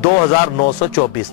2924।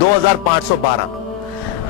2512।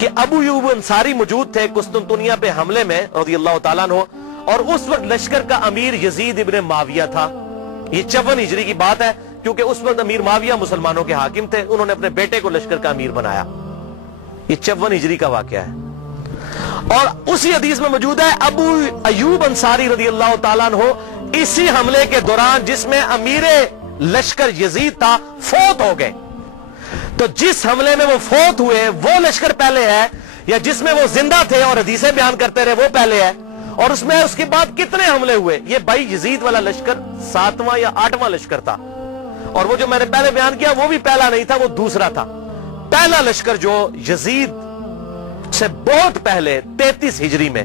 کہ ابو ایوب انصاری موجود تھے قسطنطنیہ پہ حملے میں رضی اللہ تعالیٰ عنہ، اور اس وقت لشکر کا امیر یزید ابن معاویہ تھا. یہ 54 ہجری کی بات ہے، کیونکہ اس وقت امیر معاویہ مسلمانوں کے حاکم تھے، انہوں نے اپنے بیٹے کو لشکر کا امیر بنایا. یہ 54 ہجری کا واقعہ ہے. اور اسی حدیث میں موجود ہے ابو ایوب انصاری رضی اللہ تعالیٰ عنہ اسی حملے کے دوران جس میں امیر لشکر یزید تھا فوت ہو گئے. تو جس حملے میں وہ فوت ہوئے وہ لشکر پہلے ہے، یا جس میں وہ زندہ تھے اور حدیثیں بیان کرتے رہے وہ پہلے ہے؟ اور اس میں اس کے بعد کتنے حملے ہوئے؟ یہ بھائی یزید والا لشکر 7واں یا 8واں لشکر تھا، اور وہ جو میں نے پہلے بیان کیا وہ بھی پہلا نہیں تھا، وہ دوسرا تھا. پہلا لشکر جو یزید سے بہت پہلے 33 ہجری میں،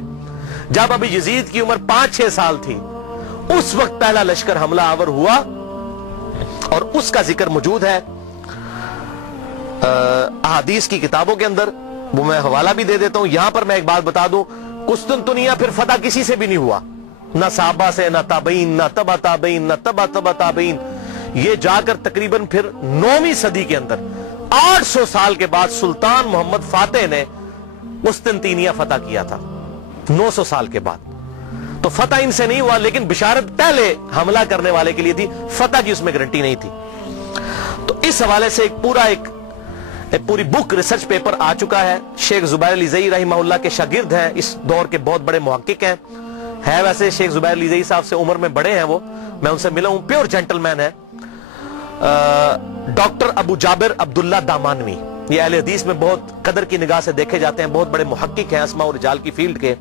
جب ابھی یزید کی عمر 5-6 سال تھی، اس وقت پہلا لشکر حملہ آور ہوا، اور اس کا ذکر موجود ہے احادیث کی کتابوں کے اندر. وہ میں حوالہ بھی دے دیتا ہوں. یہاں پر میں ایک بات بتا دوں، قسطنطنیہ پھر فتح کسی سے بھی نہیں ہوا، نہ صحابہ سے، نہ تابعین، نہ تبع تابعین، نہ تبع تبع تابعین. یہ جا کر تقریباً پھر 9ویں صدی کے اندر 800 سال کے بعد سلطان محمد فاتح نے قسطنطنیہ فتح کیا تھا، 900 سال کے بعد. تو فتح ان سے نہیں ہوا، لیکن بشارت پہلے حملہ کرنے والے کے لیے تھی، فتح کی اس میں گارنٹی نہیں تھی. تو اس حوالے سے ایک پوری بک ریسرچ پیپر آ چکا ہے. شیخ زبیر لیزئی رحمہ اللہ کے شاگرد ہیں، اس دور کے بہت بڑے محقق ہیں. ویسے شیخ زبیر لیزئی صاحب سے عمر میں بڑے ہیں، وہ میں ان سے ملا ہوں، پیور جینٹل مین ہے. ڈاکٹر ابو جابر عبداللہ دامانوی، یہ اہل حدیث میں بہت قدر کی نگاہ سے دیکھے جاتے ہیں، بہت بڑے محقق ہیں اسماء و رجال کی فیلڈ کے.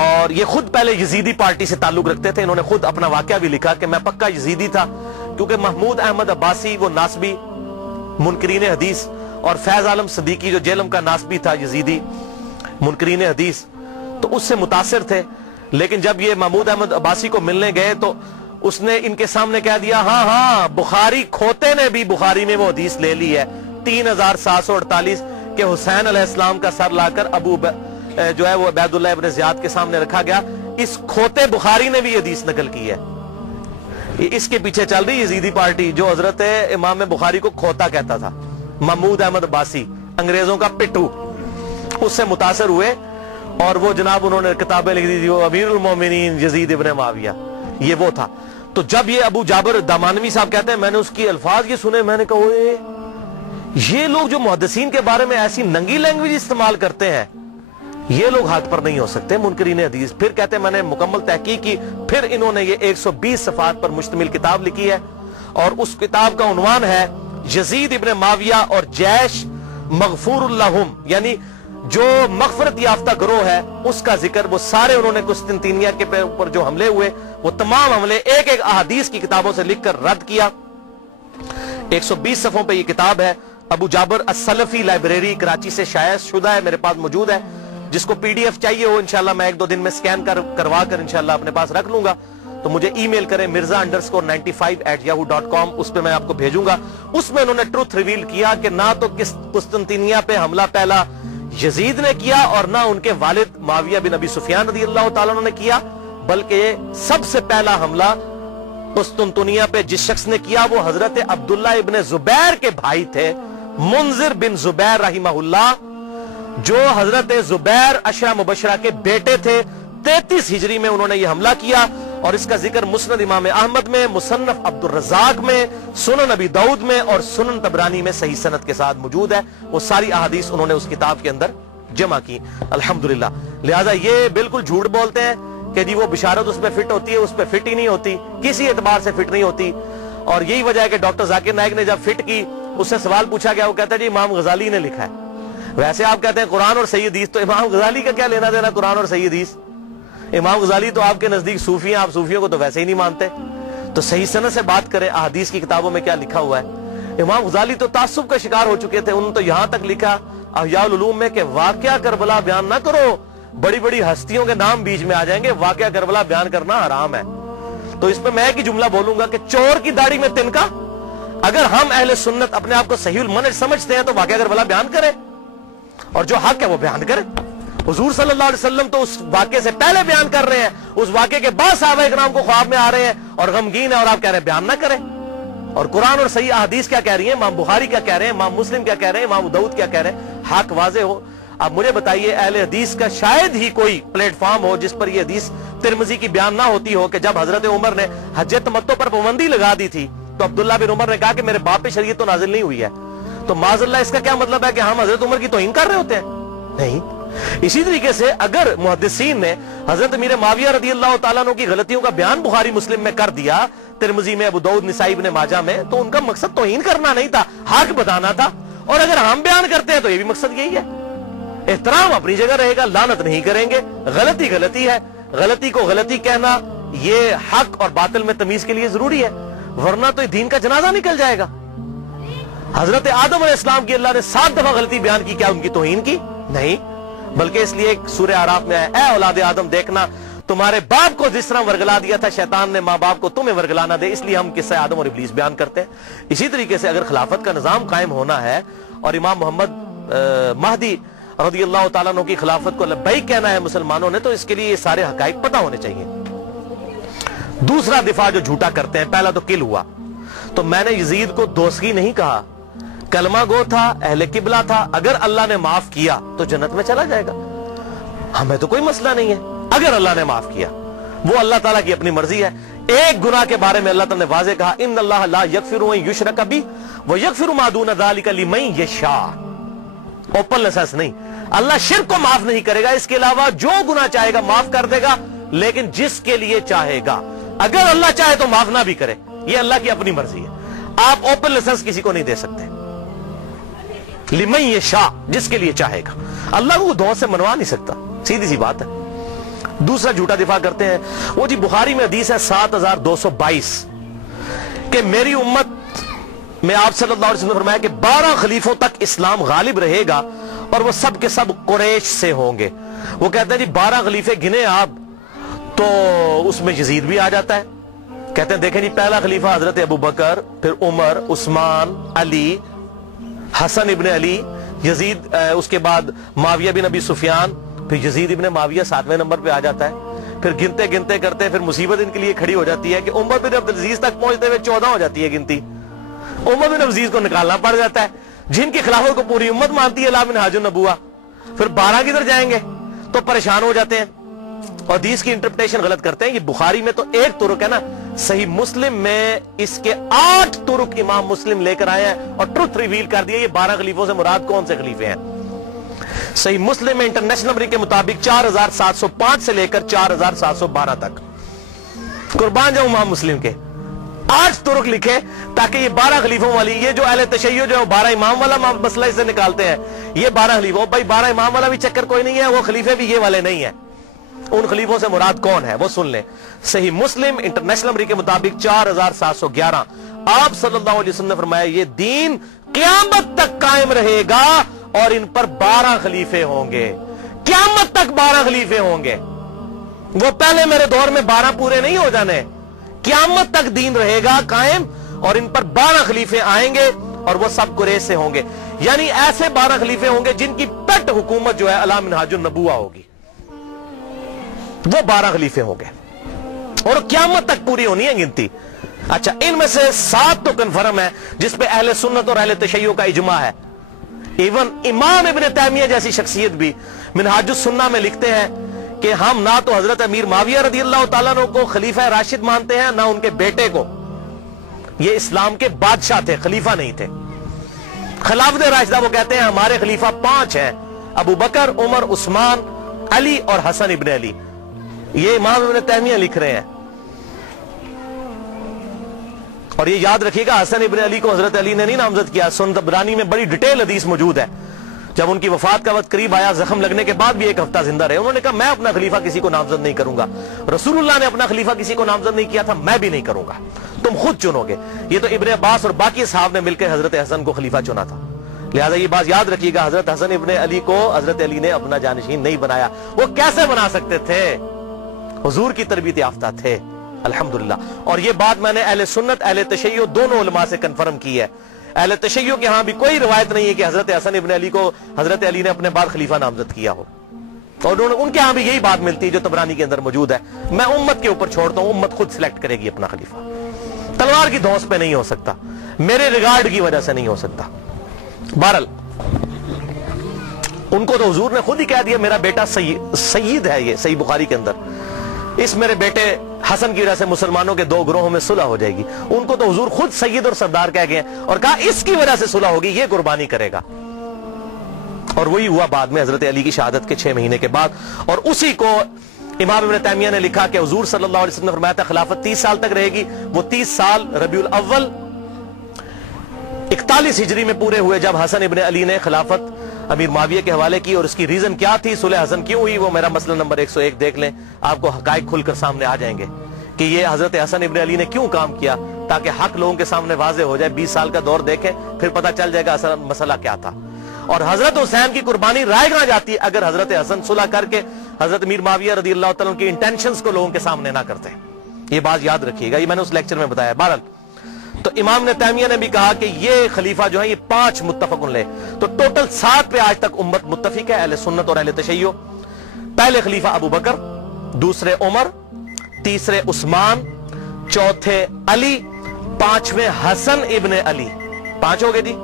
اور یہ خود پہلے یزیدی پارٹی سے تعلق رکھتے تھے. انہوں نے خود اپنا واقعہ بھی لکھا کہ میں پکا یزیدی تھا، کیونکہ محمود احمد عباسی وہ ناسبی منکرین حدیث، اور فیض عالم صدیقی جو جیلم کا ناسبی تھا یزیدی منکرین حدیث، تو اس سے متاثر تھے. لیکن جب یہ محمود احمد عباسی کو ملنے گئے تو اس نے ان کے سامنے کہہ دیا ہاں بخاری کھوتے نے بھی بخاری میں وہ حدیث لے لی ہے 3748 کہ حسین علیہ السلام کا سر لا کر جو ہے وہ عبید اللہ ابن زیاد کے سامنے رکھا گیا. اس کھوتے بخاری نے بھی حدیث نقل کی ہے. اس کے پیچھے چل رہی یزیدی پارٹی جو حضرت امام بخاری کو کھوتا کہتا تھا. محمود احمد عباسی انگریزوں کا پٹھو، اس سے متاثر ہوئے، اور وہ جناب انہوں نے کتابیں لکھ دی تھی، وہ امیر المومنین یزید ابن معاویہ، یہ وہ تھا. تو جب یہ ابو جابر دامانوی صاحب کہتے ہیں میں نے اس کی الفاظ یہ سنے، میں نے کہا اوئے یہ لوگ جو محدثین کے بارے میں ایسی ننگی لینگویج استعمال کرتے ہیں، یہ لوگ ہاتھ پر نہیں ہو سکتے منکرین حدیث. پھر کہتے ہیں میں نے مکمل تحقیق کی، پھر انہوں نے یہ 120 صفحات پر مشتمل کتاب لکھی ہے، اور اس کتاب کا عنوان ہے یزید ابن معاویہ اور جیش مغفور اللہم، یعنی جو مغفرت یافتہ گروہ ہے اس کا ذکر. وہ سارے انہوں نے قسطنطنیہ کے اوپر جو حملے ہوئے وہ تمام حملے ایک ایک احادیث کی کتابوں سے لکھ کر رد کیا. 120 صفحوں پہ یہ کتاب ہے. ابو جابر السلفی لائبریری کراچی سے شائع شدہ ہے، میرے پاس موجود ہے. جس کو پی ڈی ایف چاہیے ہو انشاءاللہ میں 1-2 دن میں سکین کروا کر انشاءاللہ اپنے پاس رکھ لوں گا، تو مجھے ای میل کریں mirza_95@yahoo.com، اس پہ میں آپ کو بھیجوں گا. اس میں انہوں نے ٹروتھ ریویل کیا کہ نہ تو قسطنطنیہ پہ حملہ پہلا یزید نے کیا اور نہ ان کے والد معاویہ بن ابی سفیان رضی اللہ تعالیٰ عنہ نے کیا، بلکہ سب سے پہلا حملہ قسطنطنیہ پہ جس شخص نے کیا وہ حضرت عبداللہ ابن زبیر کے بھائی تھے، منذر بن زبیر رحمہ اللہ، جو حضرت زبیر عشرہ مبشرہ کے بیٹے تھے. 33 ہجری میں انہوں نے یہ حملہ کیا، اور اس کا ذکر مسند امام احمد میں، مصنف عبد الرزاق میں، سنن ابی داؤد میں اور سنن طبرانی میں صحیح سند کے ساتھ موجود ہے. وہ ساری احادیث انہوں نے اس کتاب کے اندر جمع کی الحمدللہ. لہذا یہ بالکل جھوٹ بولتے ہیں کہ جی وہ بشارت اس پہ فٹ ہوتی ہے، اس پہ فٹ ہی نہیں ہوتی، کسی اعتبار سے فٹ نہیں ہوتی. اور یہی وجہ ہے کہ ڈاکٹر ذاکر نائک نے جب فٹ کی اس سے سوال پوچھا گیا، وہ کہتا ہے جی امام غزالی نے لکھا ہے. ویسے آپ کہتے ہیں قرآن اور صحیح حدیث، تو امام غزالی کا کیا لینا دینا قرآن اور صحیح حدیث؟ امام غزالی تو آپ کے نزدیک صوفی ہیں، آپ صوفیوں کو تو ویسے ہی نہیں مانتے. تو صحیح سند سے بات کریں احادیث کی کتابوں میں کیا لکھا ہوا ہے. امام غزالی تو تعصب کا شکار ہو چکے تھے. انہوں نے تو یہاں تک لکھا احیاء العلوم میں کہ واقعہ کربلا بیان نہ کرو، بڑی بڑی ہستیوں کے نام بیچ میں آ جائیں گے، واقعہ کربلا بیان کرنا حرام ہے. تو اس پہ میں ایک ہی جملہ بولوں گا کہ چور کی داڑھی میں تنکا. اگر ہم اہل سنت اپنے آپ کو صحیح المنہج سمجھتے ہیں تو واقعہ کربلا بیان کریں، اور جو حق ہے وہ بیان کریں. حضور صلی اللہ علیہ وسلم تو اس واقعے سے پہلے بیان کر رہے ہیں، اس واقعے کے بعد صحابہ کرام کو خواب میں آ رہے ہیں اور غمگین ہیں، اور آپ کہہ رہے ہیں بیان نہ کریں. اور قرآن اور صحیح احادیث کیا کہہ رہی ہیں، امام بخاری کیا کہہ رہے ہیں، امام مسلم کیا کہہ رہے ہیں، امام داؤد کیا کہہ رہے ہیں. حق واضح ہو. اب مجھے بتائیے اہل حدیث کا شاید ہی کوئی پلیٹ فارم ہو جس پر یہ حدیث ترمذی کی بیان نہ ہوتی ہو کہ جب حضرت عمر نے حج تمتع پر پابندی لگا دی تھی تو عبداللہ بن عمر نے کہا کہ میرے باپ پہ شریعت تو نازل نہیں ہوئی ہے. تو معاذ اللہ اس کا کیا مطلب ہے کہ ہم حضرت عمر کی توہین کر رہے ہوتے ہیں؟ نہیں. اسی طریقے سے اگر محدثین نے حضرت امیر معاویہ رضی اللہ تعالیٰ عنہ کی غلطیوں کا بیان بخاری مسلم میں کر دیا, ترمذی میں, ابو داؤد, نسائی, ابن ماجہ میں, تو ان کا مقصد توہین کرنا نہیں تھا, حق بتانا تھا. اور اگر ہم بیان کرتے ہیں تو یہ بھی مقصد یہی ہے. احترام اپنی جگہ رہے گا, لعنت نہیں کریں گے. غلطی غلطی ہے, غلطی کو غلطی کہنا یہ حق اور باطل میں تمیز کے لیے ضروری ہے, ورنہ تو دین کا جنازہ نکل جائے گا. حضرت آدم علیہ السلام کی اللہ نے 7 دفعہ غلطی بیان کی, کیا ان کی توہین کی؟ نہیں, بلکہ اس لیے سورہ اعراف میں اے اولاد آدم دیکھنا تمہارے باپ کو جس طرح ورگلا دیا تھا شیطان نے ماں باپ کو, تمہیں ورگلانا دے, اس لیے ہم قصہ آدم اور ابلیس بیان کرتے ہیں. اسی طریقے سے اگر خلافت کا نظام قائم ہونا ہے اور امام محمد مہدی رضی اللہ تعالیٰ عنہ کی خلافت کو لبیک کہنا ہے مسلمانوں نے, تو اس کے لیے یہ سارے حقائق پتہ ہونے چاہیے. دوسرا دفاع جو جھوٹا کرتے ہیں, پہلا تو قل ہوا, تو میں نے یزید کو دوستی نہیں کہا, کلمہ گو تھا, اہل قبلہ تھا, اگر اللہ نے معاف کیا تو جنت میں چلا جائے گا, ہمیں تو کوئی مسئلہ نہیں ہے. اگر اللہ نے معاف کیا وہ اللہ تعالیٰ کی اپنی مرضی ہے. ایک گناہ کے بارے میں اللہ تعالیٰ نے واضح کہا ان اللہ لا یغفر ان یشرک بہ ویغفر ما دون ذلک لمن یشاء. اوپن لائسنس نہیں, اللہ شرک کو معاف نہیں کرے گا, اس کے علاوہ جو گناہ چاہے گا معاف کر دے گا, لیکن جس کے لیے چاہے گا. اگر اللہ چاہے تو معاف نہ بھی کرے, یہ اللہ کی اپنی مرضی ہے. آپ اوپن لائسنس کسی کو نہیں دے سکتے. لمن یشاء, جس کے لیے چاہے گا, اللہ کو دو سے منوا نہیں سکتا, سیدھی سی بات ہے. دوسرا جھوٹا دفاع کرتے ہیں, وہ جی بخاری میں حدیث ہے 7222 کہ میری امت میں آپ صلی اللہ علیہ وسلم نے فرمایا کہ 12 خلیفوں تک اسلام غالب رہے گا اور وہ سب کے سب قریش سے ہوں گے. وہ کہتے ہیں جی 12 خلیفے گنے آپ, تو اس میں یزید بھی آ جاتا ہے. کہتے ہیں دیکھیں جی پہلا خلیفہ حضرت ابو بکر, پھر عمر, عثمان, علی, حسن ابن علی, یزید, اس کے بعد معاویہ بن ابی سفیان, پھر یزید ابن معاویہ 7ویں نمبر پہ آ جاتا ہے. پھر گنتے گنتے کرتے پھر مصیبت ان کے لیے کھڑی ہو جاتی ہے کہ عمر بن عبدالعزیز تک پہنچتے ہوئے 14 ہو جاتی ہے گنتی. عمر بن عبدالعزیز کو نکالنا پڑ جاتا ہے, جن کی خلافت کو پوری امت مانتی ہے, لا منہاج النبوہ. پھر 12 کدھر جائیں گے, تو پریشان ہو جاتے ہیں اور حدیث کی انٹرپریٹیشن غلط کرتے ہیں. یہ بخاری میں تو ایک طرق ہے نا, صحیح مسلم میں اس کے 8 طرق امام مسلم لے کر آئے ہیں اور ٹروتھ ریویل کر دیا. یہ 12 خلیفوں سے مراد کون سے خلیفے ہیں؟ صحیح مسلم میں انٹرنیشنل نمبر کے مطابق 4705 سے لے کر 4712 تک. قربان جاؤں امام مسلم کے 8 طرق لکھے تاکہ یہ 12 خلیفوں والی, یہ جو اہل تشیع جو ہے 12 امام والا مسئلہ اسے نکالتے ہیں, یہ 12 خلیفوں, بھائی 12 امام والا بھی چکر کوئی نہیں ہے, وہ خلیفے بھی یہ والے نہیں ہیں. ان خلیفوں سے مراد کون ہے وہ سن لیں. صحیح مسلم انٹرنیشنل نمبر کے مطابق 4711 آپ صلی اللہ علیہ وسلم نے فرمایا یہ دین قیامت تک قائم رہے گا اور ان پر 12 خلیفے ہوں گے. قیامت تک 12 خلیفے ہوں گے. وہ پہلے میرے دور میں 12 پورے نہیں ہو جانے, قیامت تک دین رہے گا قائم اور ان پر 12 خلیفے آئیں گے اور وہ سب قریش سے ہوں گے. یعنی ایسے 12 خلیفے ہوں گے جن کی پٹ حکومت جو ہے علی منہاج النبوہ ہوگی, وہ 12 خلیفے ہوں گے اور قیامت تک پوری ہونی ہے گنتی. اچھا, ان میں سے 7 تو کنفرم ہے جس پہ اہل سنت اور اہل تشیع کا اجماع ہے. ایون امام ابن تیمیہ جیسی شخصیت بھی منہاج السنہ میں لکھتے ہیں کہ ہم نہ تو حضرت امیر معاویہ رضی اللہ تعالیٰ عنہ کو خلیفہ راشد مانتے ہیں, نہ ان کے بیٹے کو. یہ اسلام کے بادشاہ تھے, خلیفہ نہیں تھے. خلافت راشدہ وہ کہتے ہیں ہمارے خلیفہ 5 ہیں, ابو بکر, عمر, عثمان, علی اور حسن ابن علی. یہ امام ابن تیمیہ لکھ رہے ہیں. اور یہ یاد رکھیے گا حسن ابن علی کو حضرت علی نے نہیں نامزد کیا. سنن طبرانی میں بڑی ڈیٹیل حدیث موجود ہے. جب ان کی وفات کا وقت قریب آیا, زخم لگنے کے بعد بھی 1 ہفتہ زندہ رہے, انہوں نے کہا میں اپنا خلیفہ کسی کو نامزد نہیں کروں گا. رسول اللہ نے اپنا خلیفہ کسی کو نامزد نہیں کیا تھا, میں بھی نہیں کروں گا, تم خود چنو گے. یہ تو ابن عباس اور باقی صحابہ نے مل کر حضرت حسن کو خلیفہ چنا تھا. لہذا یہ بات یاد رکھیے گا, حضرت حسن ابن علی کو حضرت علی نے اپنا جانشین نہیں بنایا. وہ کیسے بنا سکتے تھے؟ حضور کی تربیت یافتہ تھے الحمدللہ. اور یہ بات میں نے اہل سنت اہل تشیع دونوں علماء سے کنفرم کی ہے. اہل تشیع کے ہاں بھی کوئی روایت نہیں ہے کہ حضرت حسن ابن علی کو حضرت علی نے اپنے بعد خلیفہ نامزد کیا ہو, اور ان کے ہاں بھی یہی بات ملتی ہے جو طبرانی کے اندر موجود ہے. میں امت کے اوپر چھوڑتا ہوں, امت خود سلیکٹ کرے گی اپنا خلیفہ. تلوار کی دھونس پہ نہیں ہو سکتا, میرے ریگارڈ کی وجہ سے نہیں ہو سکتا. بہرحال ان کو تو حضور نے خود ہی کہہ دیا میرا بیٹا سید ہے، یہ صحیح بخاری کے اندر، اس میرے بیٹے حسن کی وجہ سے مسلمانوں کے 2 گروہوں میں صلح ہو جائے گی۔ ان کو تو حضور خود سید اور سردار کہہ گئے اور کہا اس کی وجہ سے صلح ہوگی، یہ قربانی کرے گا۔ اور وہی ہوا بعد میں حضرت علی کی شہادت کے 6 مہینے کے بعد، اور اسی کو امام ابن تیمیہ نے لکھا کہ حضور صلی اللہ علیہ وسلم نے فرمایا تھا خلافت 30 سال تک رہے گی۔ وہ 30 سال ربیع الاول 41 ہجری میں پورے ہوئے جب حسن ابن علی نے خلافت امیر معاویہ کے حوالے کی، اور اس کی ریزن کیا تھی، صلح حسن کیوں ہوئی، وہ میرا مسئلہ نمبر 101 دیکھ لیں، آپ کو حقائق کھل کر سامنے آ جائیں گے کہ یہ حضرت حسن ابن علی نے کیوں کام کیا، تاکہ حق لوگوں کے سامنے واضح ہو جائے۔ 20 سال کا دور دیکھیں پھر پتہ چل جائے گا اصل مسئلہ کیا تھا۔ اور حضرت حسین کی قربانی رائے گاں جاتی اگر حضرت حسن صلح کر کے حضرت امیر معاویہ رضی اللہ تعالیٰ کی انٹینشنز کو لوگوں کے سامنے نہ کرتے۔ یہ بات یاد رکھیے گا، یہ میں نے اس لیکچر میں بتایا۔ بہرحال تو امام نے تیمیہ نے بھی کہا کہ یہ خلیفہ جو ہے یہ 5 متفق لے، تو ٹوٹل 7 پہ آج تک امت متفق ہے، اہل سنت اور اہل تشیع۔ پہلے خلیفہ ابو بکر، دوسرے عمر، تیسرے عثمان، چوتھے علی، 5ویں حسن ابن علی، 5 ہو گئے جی،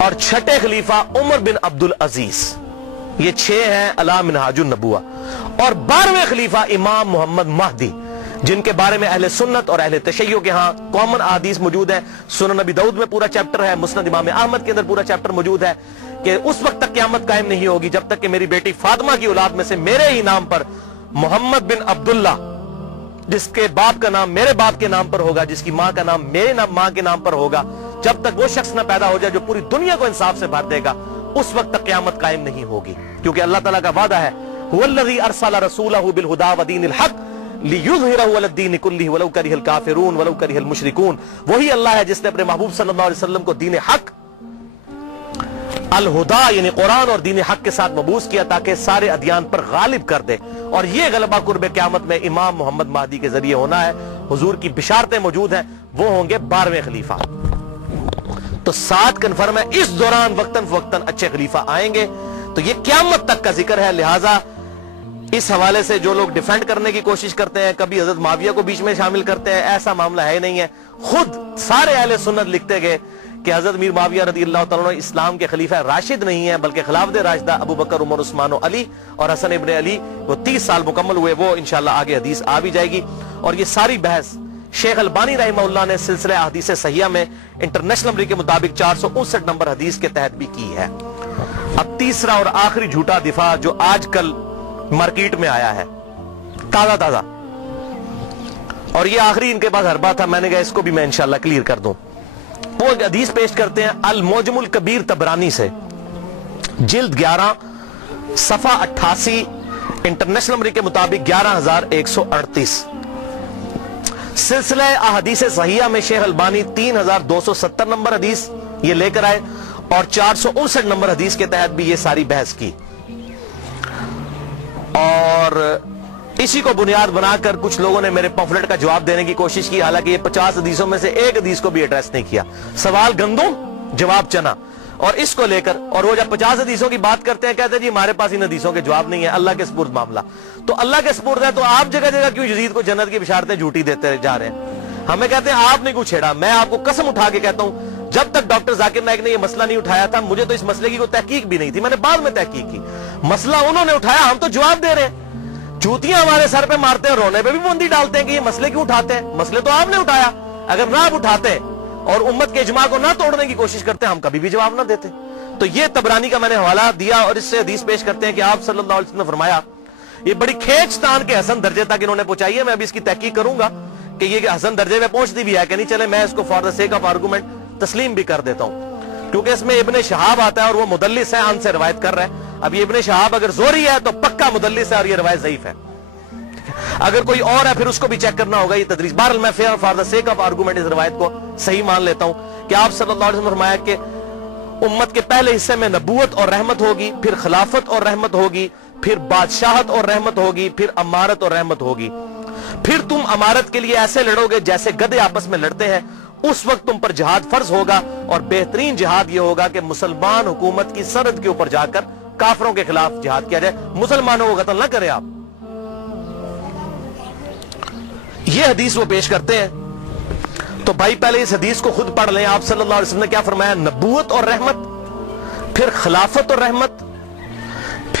اور چھٹے خلیفہ عمر بن عبد العزیز، یہ 6 ہیں علی منہاج النبوہ، اور 12ویں خلیفہ امام محمد مہدی، جن کے بارے میں اہل سنت اور اہل تشیع کے ہاں کامن احادیث موجود ہیں۔ سنن نبی داؤد میں پورا چیپٹر ہے، مسند امام احمد کے اندر پورا چیپٹر موجود ہے کہ اس وقت تک قیامت قائم نہیں ہوگی جب تک کہ میری بیٹی فاطمہ کی اولاد میں سے میرے ہی نام پر محمد بن عبداللہ، جس کے باپ کا نام میرے باپ کے نام پر ہوگا، جس کی ماں کا نام میرے ماں کے نام پر ہوگا، جب تک وہ شخص نہ پیدا ہو جائے جو پوری دنیا کو انصاف سے بھر دے گا، اس وقت تک قیامت قائم نہیں ہوگی۔ کیونکہ اللہ تعالیٰ کا وعدہ ہے هو الذی ارسل رسولہ بالہدی ودین الحق لِيُظْهِرَهُ عَلَى الدِّينِ كُلِّهِ وَلَوْ كَرِهَ الْكَافِرُونَ وَلَوْ كَرِهَ الْمُشْرِكُونَ۔ وہی اللہ ہے جس نے اپنے محبوب صلی اللہ علیہ وسلم کو دین حق الہدا یعنی قرآن اور دین حق کے ساتھ مبعوث کیا تاکہ سارے ادیان پر غالب کر دے، اور یہ غلبہ قرب قیامت میں امام محمد مہدی کے ذریعے ہونا ہے۔ حضور کی بشارتیں موجود ہیں، وہ ہوں گے 12ویں خلیفہ۔ تو 7 کنفرم ہے، اس دوران وقتاً فوقتاً اچھے خلیفہ آئیں گے۔ تو یہ قیامت تک کا ذکر ہے، لہٰذا اس حوالے سے جو لوگ ڈیفینڈ کرنے کی کوشش کرتے ہیں، کبھی حضرت معاویہ کو بیچ میں شامل کرتے ہیں، ایسا معاملہ ہے نہیں ہے۔ خود سارے اہل سنت لکھتے گئے کہ حضرت امیر معاویہ رضی اللہ تعالیٰ عنہ اسلام کے خلیفہ راشد نہیں ہیں، بلکہ خلافت راشدہ ابو بکر، عمر، عثمان و علی اور حسن ابن علی، وہ 30 سال مکمل ہوئے، وہ انشاءاللہ آگے حدیث آ بھی جائے گی۔ اور یہ ساری بحث شیخ البانی رحمہ اللہ نے سلسلہ احادیث صحیحہ میں انٹرنیشنل نمبر کے مطابق 459 نمبر حدیث کے تحت بھی کی ہے۔ اب تیسرا اور آخری جھوٹا دفاع جو آج کل مارکیٹ میں آیا ہے تازہ تازہ، اور یہ آخری ان کے پاس حربہ تھا، میں نے کہا اس کو بھی میں انشاءاللہ کلیئر کر دوں۔ وہ حدیث پیش کرتے ہیں المعجم الکبیر طبرانی سے، جلد 11 صفحہ 88، انٹرنیشنل نمبر کے مطابق 11138۔ سلسلہ احادیث صحیحہ میں شیخ البانی 3270 نمبر حدیث یہ لے کر آئے، اور 459 نمبر حدیث کے تحت بھی یہ ساری بحث کی، اور اسی کو بنیاد بنا کر کچھ لوگوں نے میرے پمفلٹ کا جواب دینے کی کوشش کی، حالانکہ یہ 50 حدیثوں میں سے ایک حدیث کو بھی ایڈریس نہیں کیا۔ سوال گندم، جواب چنا، اور اس کو لے کر، اور وہ جب 50 حدیثوں کی بات کرتے ہیں کہتے ہیں جی ہمارے پاس ان حدیثوں کے جواب نہیں ہے، اللہ کے سپرد معاملہ۔ تو اللہ کے سپرد ہے تو آپ جگہ جگہ کیوں یزید کو جنت کی بشارتیں جھوٹی دیتے جا رہے ہیں؟ ہمیں کہتے ہیں آپ نے کیوں چھیڑا؟ میں آپ کو قسم اٹھا کے کہتا ہوں جب تک ڈاکٹر ذاکر نائک نے یہ مسئلہ نہیں اٹھایا تھا، مجھے تو اس مسئلے کی کوئی تحقیق بھی نہیں تھی، میں نے بعد میں تحقیق کی۔ مسئلہ انہوں نے اٹھایا، ہم تو جواب دے رہے ہیں، جوتیاں ہمارے سر پہ مارتے ہیں، رونے پہ بھی بوندی ڈالتے ہیں کہ یہ مسئلے کیوں اٹھاتے ہیں؟ مسئلے تو آپ نے اٹھایا، اگر نہ آپ اٹھاتے اور امت کے اجماع کو نہ توڑنے کی کوشش کرتے ہم کبھی بھی جواب نہ دیتے۔ تو یہ طبرانی کا میں نے حوالہ دیا، اور اس سے حدیث پیش کرتے ہیں کہ آپ صلی اللہ علیہ وسلم نے فرمایا، یہ بڑی کھینچ تان کے حسن درجے تک انہوں نے پہنچائی ہے، میں ابھی اس کی تحقیق کروں گا کہ یہ حسن درجے میں پہنچتی بھی ہے کہ نہیں، چلے میں اس کو for the sake of argument تسلیم بھی کر دیتا ہوں، کیونکہ اس میں ابن شہاب آتا ہے اور وہ مدلس ہے، ان سے روایت کر رہا ہے۔ اب یہ ابن شہاب اگر زوری ہے تو پکا مدلس ہے اور یہ روایت ضعیف ہے، اگر کوئی اور ہے پھر اس کو بھی چیک کرنا ہوگا، یہ تدریس۔ بہرحال میں for the sake of argument اس روایت کو صحیح مان لیتا ہوں کہ آپ صلی اللہ علیہ وسلم نے فرمایا کہ امت کے پہلے حصے میں نبوت اور رحمت ہوگی، پھر خلافت اور رحمت ہوگی، پھر بادشاہت اور رحمت ہوگی، پھر امارت اور رحمت ہوگی، پھر تم امارت کے لیے ایسے لڑو گے جیسے گدھے آپس میں لڑتے ہیں، اس وقت تم پر جہاد فرض ہوگا، اور بہترین جہاد یہ ہوگا کہ مسلمان حکومت کی سرحد کے اوپر جا کر کافروں کے خلاف جہاد کیا جائے، مسلمانوں کو قتل نہ کرے آپ۔ یہ حدیث وہ پیش کرتے ہیں، تو بھائی پہلے اس حدیث کو خود پڑھ لیں۔ آپ صلی اللہ علیہ وسلم نے کیا فرمایا؟ نبوت اور رحمت، پھر خلافت اور رحمت،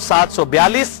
742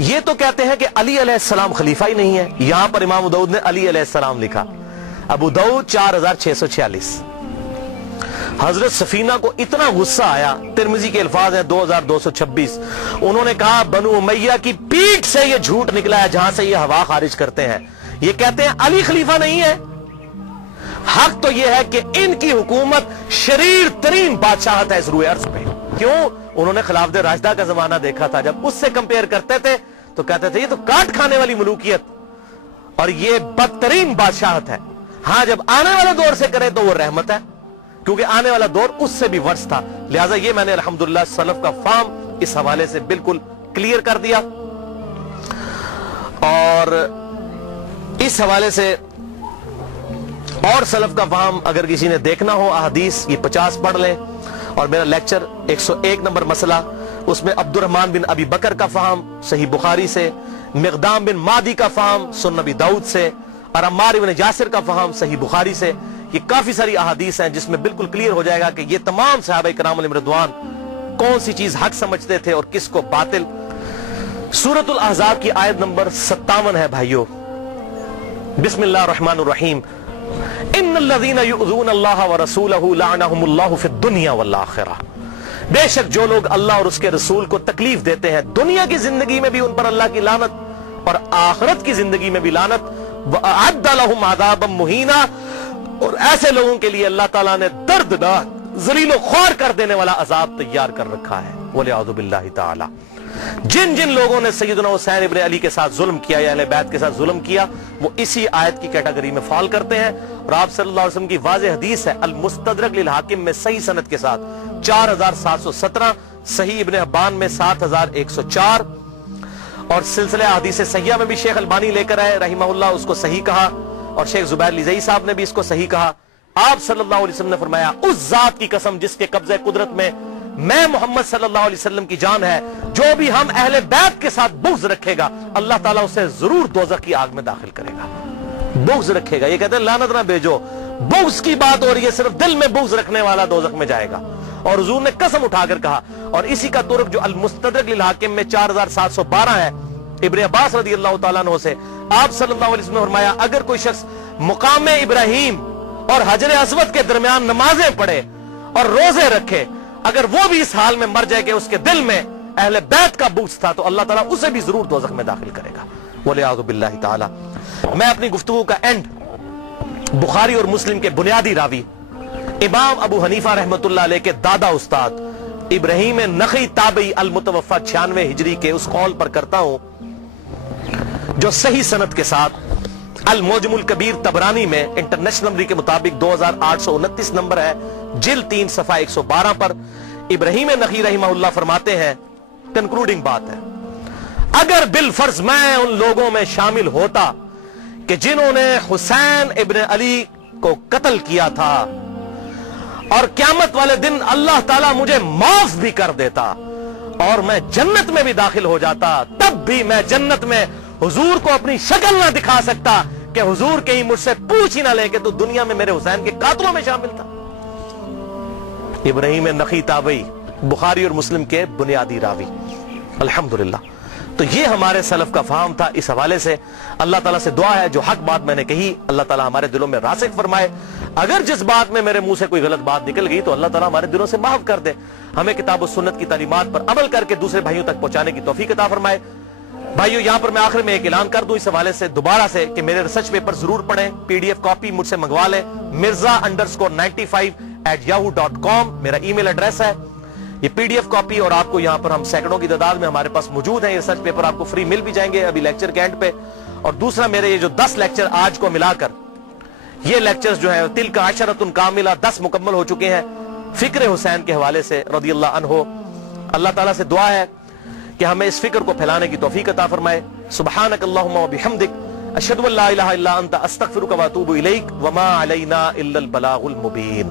یہ تو کہتے ہیں کہ علی علیہ السلام خلیفہ ہی نہیں ہے. یہاں پر امام ابو داؤد نے علی علیہ السلام لکھا. ابو داؤد 4646. حضرت سفینہ کو اتنا غصہ آیا, ترمذی کے الفاظ ہیں 2226, انہوں نے کہا بنو امیہ کی پیٹھ سے یہ جھوٹ نکلا ہے جہاں سے یہ ہوا خارج کرتے ہیں. یہ کہتے ہیں علی خلیفہ نہیں ہے. حق تو یہ ہے کہ ان کی حکومت شریر ترین بادشاہت ہے اس روئے ارض پہ. کیوں؟ انہوں نے خلافت راشدہ کا زمانہ دیکھا تھا. جب اس سے کمپیئر کرتے تھے تو کہتے تھے یہ تو کاٹ کھانے والی ملوکیت اور یہ بدترین بادشاہت ہے. ہاں جب آنے والا دور سے کرے تو وہ رحمت ہے, کیونکہ آنے والا دور اس سے بھی ورس تھا. لہٰذا یہ میں نے الحمدللہ سلف کا فہم اس حوالے سے بالکل کلیئر کر دیا. اور اس حوالے سے اور سلف کا فہم اگر کسی نے دیکھنا ہو احادیث, یہ 50 پڑھ لیں. اور میرا لیکچر 101 نمبر مسئلہ, اس میں عبد الرحمن بن ابی بکر کا فہم صحیح بخاری سے, مقدام بن مادی کا فہم سنن ابی داؤد سے, اور عمار بن یاسر کا فہم صحیح بخاری سے. یہ کافی ساری احادیث ہیں جس میں بالکل کلیئر ہو جائے گا کہ یہ تمام صحابہ کرام علیہم رضوان کون سی چیز حق سمجھتے تھے اور کس کو باطل. سورۃ الاحزاب کی آیت نمبر 57 ہے بھائیو. بسم اللہ الرحمن الرحیم. ان الذین یؤذون اللہ ورسولہ لعنہم اللہ فی الدنیا والآخرہ. بے شک جو لوگ اللہ اور اس کے رسول کو تکلیف دیتے ہیں دنیا کی زندگی میں بھی ان پر اللہ کی لعنت اور آخرت کی زندگی میں بھی لعنت. وأعد لهم عذابا مہینا, اور ایسے لوگوں کے لیے اللہ تعالیٰ نے دردناک ذلیل و خوار کر دینے والا عذاب تیار کر رکھا ہے. وَلِعَوْذُ بِاللَّهِ تَعَالَى. جن جن لوگوں نے سیدنا حسین ابن علی کے ساتھ ظلم کیا یا اہل بیت کے ساتھ ظلم کیا وہ اسی آیت کی کیٹیگری میں فال کرتے ہیں. اور آپ صلی اللہ علیہ وسلم کی واضح حدیث ہے المستدرک للحاکم میں صحیح سند کے ساتھ 4717, صحیح ابن حبان میں 7104, اور سلسلہ حدیث صحیحہ میں بھی شیخ البانی لے کر آئے رحمہ اللہ, اس کو صحیح کہا, اور شیخ زبیر لزئی صاحب نے بھی اس کو صحیح کہا. آپ صلی اللہ علیہ وسلم نے فرمایا اس ذات کی قسم جس کے قبضہ قدرت میں میں محمد صلی اللہ علیہ وسلم کی جان ہے, جو بھی ہم اہل بیت کے ساتھ بغض رکھے گا اللہ تعالیٰ اسے ضرور دوزخ کی آگ میں داخل کرے گا. بغض رکھے گا, یہ کہتے ہیں لعنت نہ بھیجو, بغض کی بات ہو رہی ہے, صرف دل میں بغض رکھنے والا دوزخ میں جائے گا. اور حضور نے قسم اٹھا کر کہا, اور اسی کا طرق جو المستدرک للحاکم میں 4712 ہے ابن عباس رضی اللہ تعالیٰ عنہ سے, آپ صلی اللہ علیہ وسلم نے فرمایا اگر کوئی شخص مقام ابراہیم اور حجر اسود کے درمیان نمازیں پڑھے اور روزے رکھے, اگر وہ بھی اس حال میں مر جائے کہ اس کے دل میں اہل بیت کا بغض تھا تو اللہ تعالیٰ اسے بھی ضرور دوزخ میں داخل کرے گا. وَلِعَوْذُ بِاللَّهِ تَعَالَى. میں اپنی گفتگو کا اینڈ بخاری اور مسلم کے بنیادی راوی امام ابو حنیفہ رحمۃ اللہ علیہ کے دادا استاد ابراہیم نخعی تابعی المتوفى 96 ہجری کے اس قول پر کرتا ہوں جو صحیح سند کے ساتھ المعجم الکبیر طبرانی میں انٹرنیشنل نمبر کے مطابق 2829 نمبر ہے, جلد 3 صفحہ 112 پر ابراہیم نخعی رحمہ اللہ فرماتے ہیں, کنکلوڈنگ بات ہے, اگر بالفرض میں ان لوگوں میں شامل ہوتا کہ جنہوں نے حسین ابن علی کو قتل کیا تھا اور قیامت والے دن اللہ تعالیٰ مجھے معاف بھی کر دیتا اور میں جنت میں بھی داخل ہو جاتا, تب بھی میں جنت میں حضور کو اپنی شکل نہ دکھا سکتا کہ حضور کہیں مجھ سے پوچھ ہی نہ لے کہ تو دنیا میں میرے حسین کے قاتلوں میں شامل تھا. ابراہیم نخعی تابعی بخاری اور مسلم کے بنیادی راوی, الحمدللہ. تو یہ ہمارے سلف کا فہم تھا. اس حوالے سے اللہ تعالیٰ سے دعا ہے جو حق بات میں نے کہی اللہ تعالیٰ ہمارے دلوں میں راسخ فرمائے, اگر جس بات میں میرے منہ سے کوئی غلط بات نکل گئی تو اللہ تعالیٰ ہمارے دلوں سے معاف کر دے, ہمیں کتاب و سنت کی تعلیمات پر عمل کر کے دوسرے بھائیوں تک پہنچانے کی توفیق عطا فرمائے. بھائیو یہاں پر میں آخر میں ایک اعلان کر دوں اس حوالے سے دوبارہ سے کہ میرے ریسرچ پیپر ضرور پڑھیں, PDF کاپی مجھ سے منگوا لیں, mirza_95@yahoo.com میرا ای میل ایڈریس ہے. یہ PDF کاپی اور آپ کو یہاں پر ہم سینکڑوں کی تعداد میں ہمارے پاس موجود ہیں, یہ ریسرچ پیپر آپ کو فری مل بھی جائیں گے ابھی لیکچر کے اینڈ پہ. اور دوسرا میرے یہ جو 10 لیکچر آج کو ملا کر یہ لیکچرز جو ہے تلک عشرۃ کاملہ 10 مکمل ہو چکے ہیں فکر حسین کے حوالے سے رضی اللہ عنہ. اللہ تعالیٰ سے دعا ہے کہ ہمیں اس فکر کو پھیلانے کی توفیق عطا فرمائے. سبحانک اللہم و بحمدک اشہد ان لا الہ الا انت استغفرک و اتوب الیک وما علینا الا البلاغ المبین.